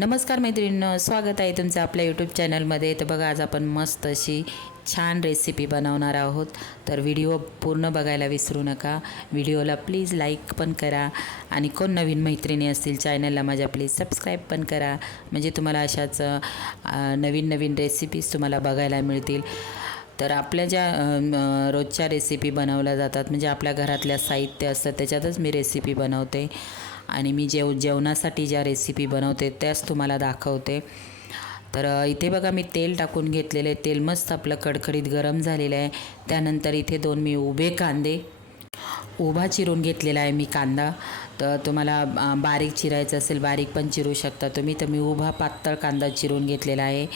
नमस्कार मैत्रिणींनो स्वागत आहे तुमचं आपल्या यूट्यूब चॅनलमध्ये तर बघा आज आपण मस्त अशी छान रेसिपी बनवणार आहोत. तर व्हिडिओ पूर्ण बघायला विसरू नका. व्हिडिओला प्लीज लाईक पण करा. आणि कोण नवीन मैत्रिणी असतील चॅनलला माझ्या प्लीज सबस्क्राईब पण करा. म्हणजे तुम्हाला अशाच नवीन नवीन रेसिपीज तुम्हाला बघायला मिळतील. तर आपल्या ज्या रोजच्या रेसिपी बनवल्या जातात म्हणजे आपल्या घरातल्या साहित्य असतात त्याच्यातच मी रेसिपी बनवते. आणि मी जेव जेवणासाठी ज्या रेसिपी बनवते त्याच तुम्हाला दाखवते. तर इथे बघा मी तेल टाकून घेतलेले. तेल मस्त आपलं कडकडीत गरम झालेलं आहे. त्यानंतर इथे दोन मी उभे कांदे उभा चिरून घेतलेला आहे मी कांदा. तर तुम्हाला बारीक चिरायचं असेल बारीक पण चिरू शकता तुम्ही. तर मी उभा पातळ कांदा चिरून घेतलेला आहे.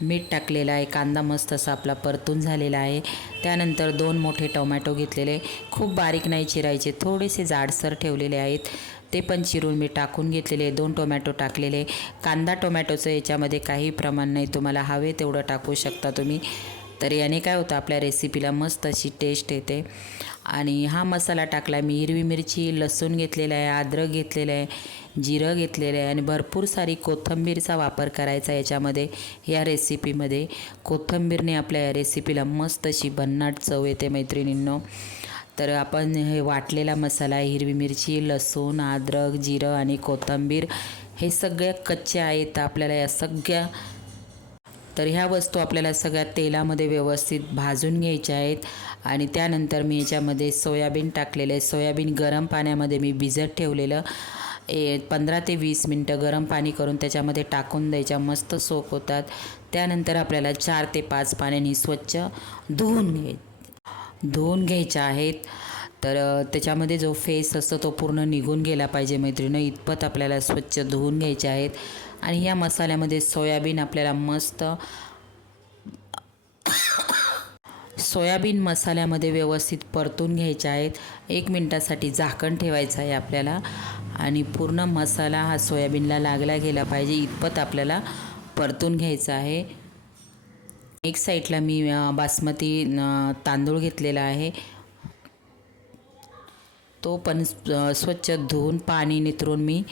मीठ टाकलेलं आहे कांदा मस्त असा आपला परतून झालेला आहे. त्यानंतर दोन मोठे टोमॅटो घेतलेले. खूप बारीक नाही चिरायचे थोडेसे जाडसर ठेवलेले आहेत. ते पण चिरून मी टाकून घेतलेले दोन टोमॅटो टाकलेले. कांदा टोमॅटोचं याच्यामध्ये काही प्रमाण नाही. तुम्हाला हवे तेवढं टाकू शकता तुम्ही. तर. याने काय होतं आपल्या रेसिपीला मस्त अशी टेस्ट येते. आणि हा मसाला टाकला मी. हिरवी मिरची लसूण घेतलेला आहे अद्रक घेतलेलं आहे जिरं घेतलेलं आहे आणि भरपूर सारी कोथिंबीरचा वापर करायचा याच्यामध्ये या रेसिपीमध्ये कोथिंबीरने आपल्या या रेसिपीला मस्त अशी भन्नाट चव येते मैत्रिणींनो. तर आपण हे वाटलेला मसाला हिरवी मिरची लसूण अद्रक जिरं आणि कोथिंबीर हे सगळ्या कच्च्या आहेत. आपल्याला या सगळ्या तर ह्या वस्तू आपल्याला सगळ्या तेलामध्ये व्यवस्थित भाजून घ्यायच्या आहेत. आणि त्यानंतर मी याच्यामध्ये सोयाबीन टाकलेलं आहे. सोयाबीन गरम पाण्यामध्ये मी भिजत ठेवलेलं. ए पंधरा ते वीस मिनटं गरम पाणी करून त्याच्यामध्ये टाकून द्यायच्या. मस्त सोक होतात. त्यानंतर आपल्याला चार ते पाच पाण्याने स्वच्छ धुवून घ्याय धुवून घ्यायच्या आहेत. तर त्याच्यामध्ये जो फेस असतो तो पूर्ण निघून गेला पाहिजे मैत्रिणी. इतपत आपल्याला स्वच्छ धुवून घ्यायचे आहेत. आणि या मसाल्यामध्ये सोयाबीन आपल्याला मस्त सोयाबीन मसाल्यामध्ये व्यवस्थित परतून घ्यायचे आहेत. एक मिनटासाठी झाकण ठेवायचं आहे आपल्याला. आणि पूर्ण मसाला हा सोयाबीनला लागला गेला पाहिजे इतपत आपल्याला परतून घ्यायचा आहे. एक साईडला मी बासमती तांदूळ घेतलेला आहे. तो पण स्वच्छ धुवून पाणी नितरून मी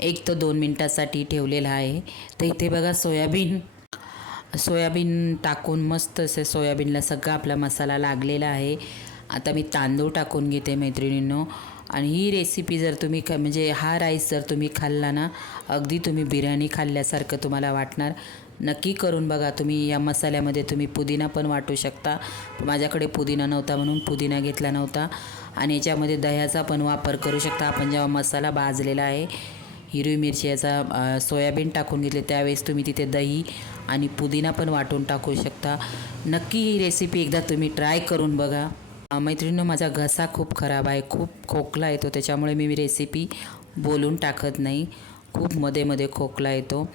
एक तर दोन मिनटासाठी ठेवलेला आहे. तर इथे बघा सोयाबीन. सोयाबीन टाकून मस्त असे सोयाबीनला सगळा आपला मसाला लागलेला आहे. आता मी तांदूळ टाकून घेते मैत्रिणींनो. आणि ही रेसिपी जर तुम्ही ख म्हणजे हा राईस जर तुम्ही खाल्ला ना अगदी तुम्ही बिर्याणी खाल्ल्यासारखं तुम्हाला वाटणार. नक्की करून बघा तुम्ही या मसाल्यामध्ये तुम्ही पुदिना पण वाटू शकता. माझ्याकडे पुदिना नव्हता म्हणून पुदिना घेतला नव्हता. आणि याच्यामध्ये दह्याचा पण वापर करू शकता. आपण जेव्हा मसाला भाजलेला आहे हिरवी मिरची याचा सोयाबीन टाकून घेतले त्यावेळेस तुम्ही तिथे दही आणि पुदिना पण वाटून टाकू शकता. नक्की ही रेसिपी एकदा तुम्ही ट्राय करून बघा. मैत्रिणीनं माझा घसा खूप खराब आहे. खूप खोकला येतो त्याच्यामुळे मी रेसिपी बोलून टाकत नाही. खूप मध्ये मध्ये खोकला येतो.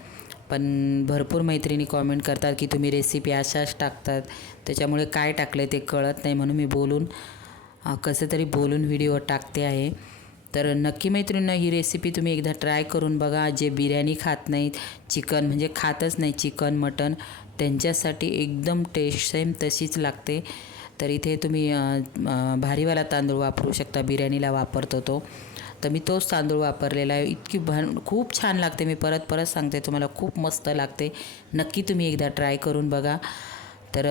पण भरपूर मैत्रिणी कॉमेंट करतात की तुम्ही रेसिपी अशाच टाकतात. त्याच्यामुळे काय टाकलं ते कळत नाही म्हणून मी बोलून कसं तरी बोलून व्हिडिओ टाकते आहे. तर नक्की मैत्रिणींना ही रेसिपी तुम्ही एकदा ट्राय करून बघा. जे बिर्याणी खात नाहीत चिकन म्हणजे खातच नाही चिकन मटन त्यांच्यासाठी एकदम टेस्ट सेम तशीच लागते. तर इथे तुम्ही भारीवाला तांदूळ वापरू शकता. बिर्याणीला वापरतो तो. तर मी तोच तांदूळ वापरलेला आहे. इतकी भन खूप छान लागते. मी परत परत सांगते तुम्हाला खूप मस्त लागते. नक्की तुम्ही एकदा ट्राय करून बघा. तर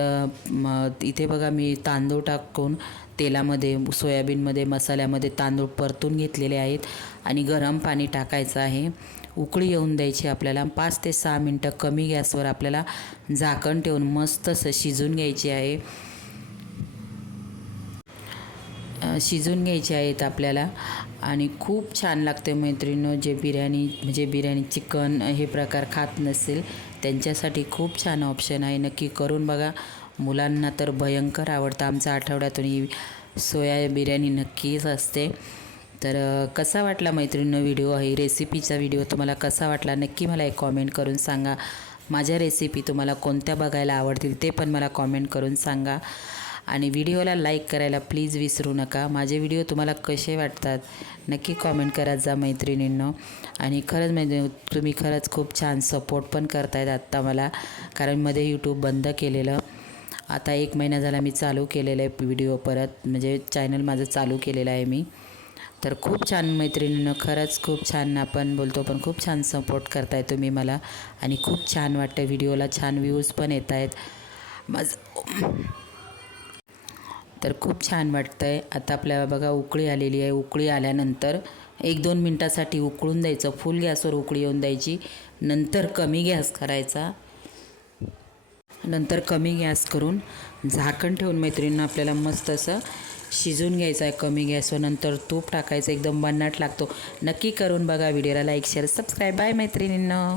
मग इथे बघा मी तांदूळ टाकून तेलामध्ये सोयाबीनमध्ये मसाल्यामध्ये तांदूळ परतून घेतलेले आहेत आणि गरम पाणी टाकायचं आहे. उकळी येऊन द्यायची आपल्याला. पाच ते सहा मिनटं कमी गॅसवर आपल्याला झाकण ठेवून मस्त असं शिजून घ्यायची आहे. शिजून घ्यायचे आहेत आपल्याला. आणि खूप छान लागते मैत्रिणीनं जे बिर्याणी म्हणजे बिर्याणी चिकन हे प्रकार खात नसेल त्यांच्यासाठी खूप छान ऑप्शन आहे. नक्की करून बघा. मुलांना तर भयंकर आवडतं. आमच्या आठवड्यातून ही सोया बिर्याणी नक्कीच असते. तर कसा वाटला मैत्रिणीनं व्हिडिओ ही रेसिपीचा व्हिडिओ तुम्हाला कसा वाटला? नक्की मला एक कॉमेंट करून सांगा. माझ्या रेसिपी तुम्हाला कोणत्या बघायला आवडतील ते पण मला कॉमेंट करून सांगा. आणि व्हिडिओला लाईक करायला प्लीज विसरू नका. माझे व्हिडिओ तुम्हाला कसे वाटतात नक्की कॉमेंट करत जा मैत्रिणींनो. आणि खरंच म्हणजे तुम्ही खरंच खूप छान सपोर्ट पण करतायत आत्ता मला कारण मध्ये यूट्यूब बंद केलेलं. आता एक महिना झाला मी चालू केलेलं आहे व्हिडिओ परत म्हणजे चॅनल माझं चालू केलेलं आहे मी. तर खूप छान मैत्रिणीनं खरंच खूप छान आपण बोलतो पण खूप छान सपोर्ट करताय तुम्ही मला. आणि खूप छान वाटतं व्हिडिओला छान व्ह्यूज पण येत आहेत माझं तर खूप छान वाटतं आहे आता आपल्याला बघा उकळी आलेली आहे. उकळी आल्यानंतर एक दोन मिनटासाठी उकळून द्यायचं. फुल गॅसवर उकळी येऊन द्यायची. नंतर कमी गॅस करायचा. नंतर कमी गॅस करून झाकण ठेवून मैत्रिणींना आपल्याला मस्त असं शिजून घ्यायचं आहे कमी गॅसवर. नंतर तूप टाकायचं. एकदम भन्नाट लागतो. नक्की करून बघा. व्हिडिओला लाईक शेअर सबस्क्राईब बाय मैत्रिणींना.